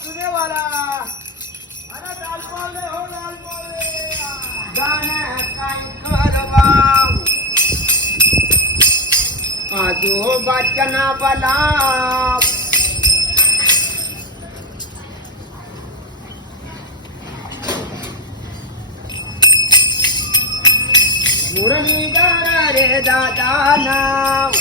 वासुदेवाला अरे लाल पावले हो लाल पावले गाणं काय करवा आजोबाच्या नावाला मुरलीधर रे दादा नाव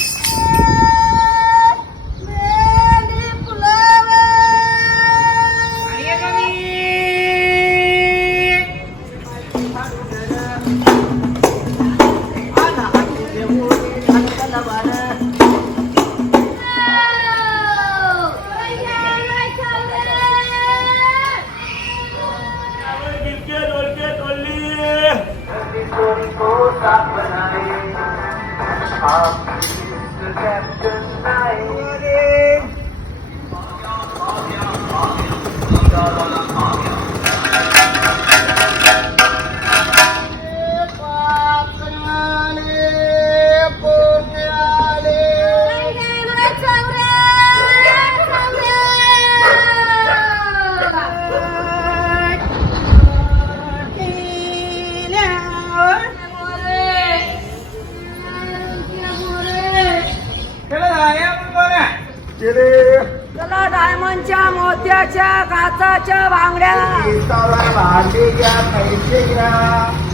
चला डायमंडच्या मोत्याच्या काचाच्या बांगड्या भांडी घ्या पैसे घ्या